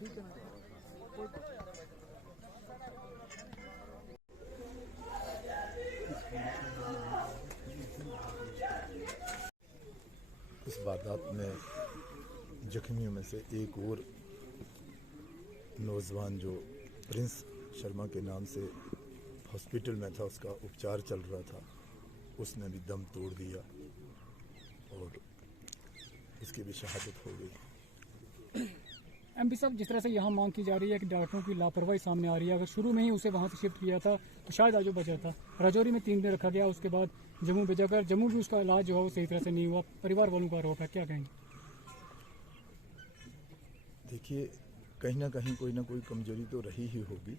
इस वारदात में जख्मियों में से एक और नौजवान जो प्रिंस शर्मा के नाम से हॉस्पिटल में था, उसका उपचार चल रहा था, उसने भी दम तोड़ दिया और उसकी भी शहादत हो गई। एमपी साहब, जिस तरह से यहाँ मांग की जा रही है कि डॉक्टरों की लापरवाही सामने आ रही है, अगर शुरू में ही उसे वहाँ से शिफ्ट किया था तो शायद आज वो बचा था। राजौरी में 3 दिन रखा गया, उसके बाद जम्मू भेजा गया। जम्मू भी उसका इलाज जो है वो सही तरह से नहीं हुआ। परिवार वालों का आरोप है, क्या कहेंगे? देखिए, कहीं ना कहीं कोई ना कोई कमजोरी तो रही ही होगी,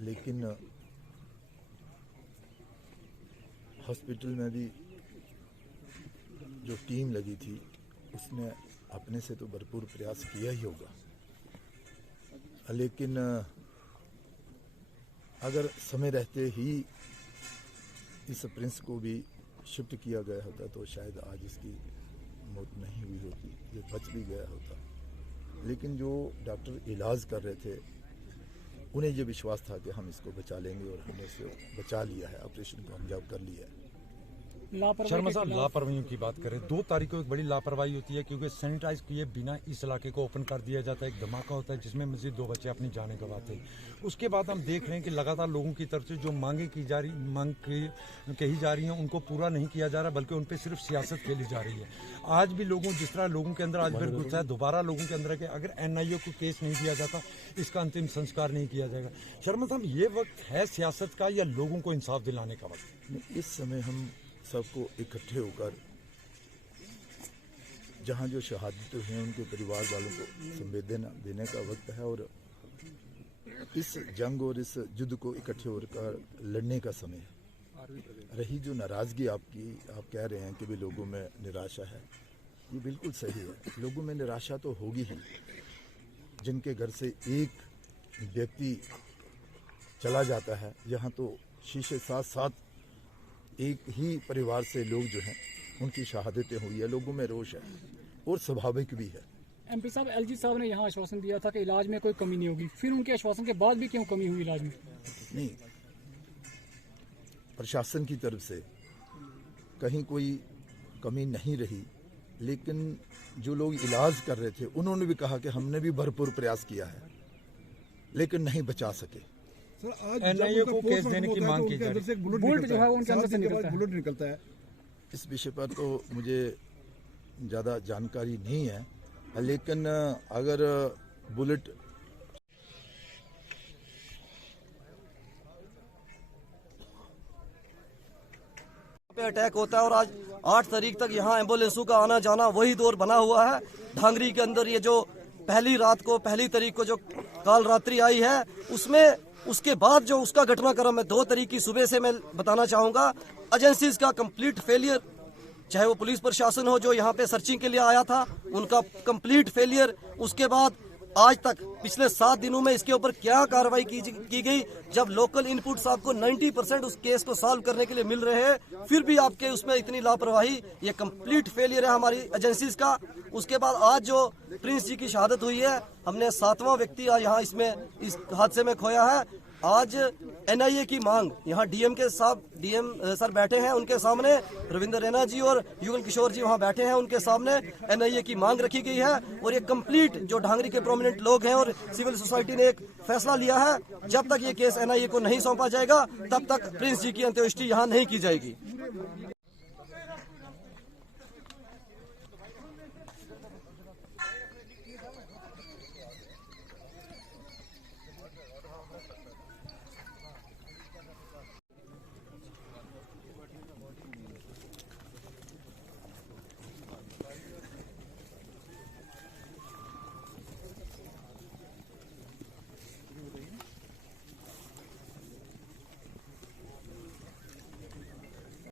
लेकिन हॉस्पिटल में भी जो टीम लगी थी उसने अपने से तो भरपूर प्रयास किया ही होगा, लेकिन अगर समय रहते ही इस प्रिंस को भी शिफ्ट किया गया होता तो शायद आज इसकी मौत नहीं हुई होती, ये बच भी गया होता। लेकिन जो डॉक्टर इलाज कर रहे थे उन्हें ये विश्वास था कि हम इसको बचा लेंगे और हमने इसे बचा लिया है, ऑपरेशन को कामयाब कर लिया है। शर्मा साहब, लापरवाही की बात करें, 2 तारीख को एक बड़ी लापरवाही होती है क्योंकि सैनिटाइज किए बिना इस इलाके को ओपन कर दिया जाता है। एक धमाका होता है जिसमें मजीद 2 बच्चे अपनी जानें गंवाते हैं। उसके बाद हम देख रहे हैं कि लगातार लोगों की तरफ से जो मांग कही जा रही हैं उनको पूरा नहीं किया जा रहा, बल्कि उन पर सिर्फ सियासत खेली जा रही है। आज भी जिस तरह लोगों के अंदर आज फिर गुस्सा है, दोबारा लोगों के अंदर है कि अगर NIA को केस नहीं दिया जाता, इसका अंतिम संस्कार नहीं किया जाएगा। शर्मा साहब, ये वक्त है सियासत का या लोगों को इंसाफ दिलाने का वक्त? इस समय हम सबको इकट्ठे होकर जहां जो शहादत हुई हैं उनके परिवार वालों को संवेदना देने का वक्त है और इस जंग और इस युद्ध को इकट्ठे होकर लड़ने का समय है। रही जो नाराजगी आपकी, आप कह रहे हैं कि भी लोगों में निराशा है, ये बिल्कुल सही है। लोगों में निराशा तो होगी ही, जिनके घर से एक व्यक्ति चला जाता है, यहाँ तो शीशे साथ साथ एक ही परिवार से लोग जो हैं उनकी शहादतें हुई है। लोगों में रोष है और स्वाभाविक भी है। एमपी साहब, LG साहब ने यहाँ आश्वासन दिया था कि इलाज में कोई कमी नहीं होगी, फिर उनके आश्वासन के बाद भी क्यों कमी हुई इलाज में? नहीं, प्रशासन की तरफ से कहीं कोई कमी नहीं रही, लेकिन जो लोग इलाज कर रहे थे उन्होंने भी कहा कि हमने भी भरपूर प्रयास किया है लेकिन नहीं बचा सके। सर, आज NIA को केस देने की मांग की जा रही है। बुलेट जो है वो उनके अंदर से निकलता है। इस विषय पर तो मुझे ज़्यादा जानकारी नहीं है, लेकिन अगर बुलेट पे अटैक होता है और आज 8 तारीख तक यहाँ एम्बुलेंसों का आना जाना वही दौर बना हुआ है। ढांगरी के अंदर ये जो पहली तारीख को जो काल रात्रि आई है, उसमें उसके बाद जो उसका घटनाक्रम है 2 तारीख की सुबह से मैं बताना चाहूंगा। एजेंसीज का कंप्लीट फेलियर, चाहे वो पुलिस प्रशासन हो जो यहाँ पे सर्चिंग के लिए आया था, उनका कंप्लीट फेलियर। उसके बाद आज तक पिछले 7 दिनों में इसके ऊपर क्या कार्रवाई की गई, जब लोकल इनपुट्स आपको 90% उस केस को सॉल्व करने के लिए मिल रहे हैं, फिर भी आपके उसमें इतनी लापरवाही, ये कंप्लीट फेलियर है हमारी एजेंसीज का। उसके बाद आज जो प्रिंस जी की शहादत हुई है, हमने 7वां व्यक्ति यहाँ इस हादसे में खोया है। आज NIA की मांग, यहाँ डीएम सर बैठे हैं, उनके सामने रविंद्र रैना जी और युगल किशोर जी वहाँ बैठे हैं, उनके सामने NIA की मांग रखी गई है। और ये कंप्लीट जो ढांगरी के प्रोमिनेंट लोग हैं और सिविल सोसाइटी ने एक फैसला लिया है, जब तक ये केस NIA को नहीं सौंपा जाएगा तब तक प्रिंस जी की अंत्येष्टि यहाँ नहीं की जाएगी।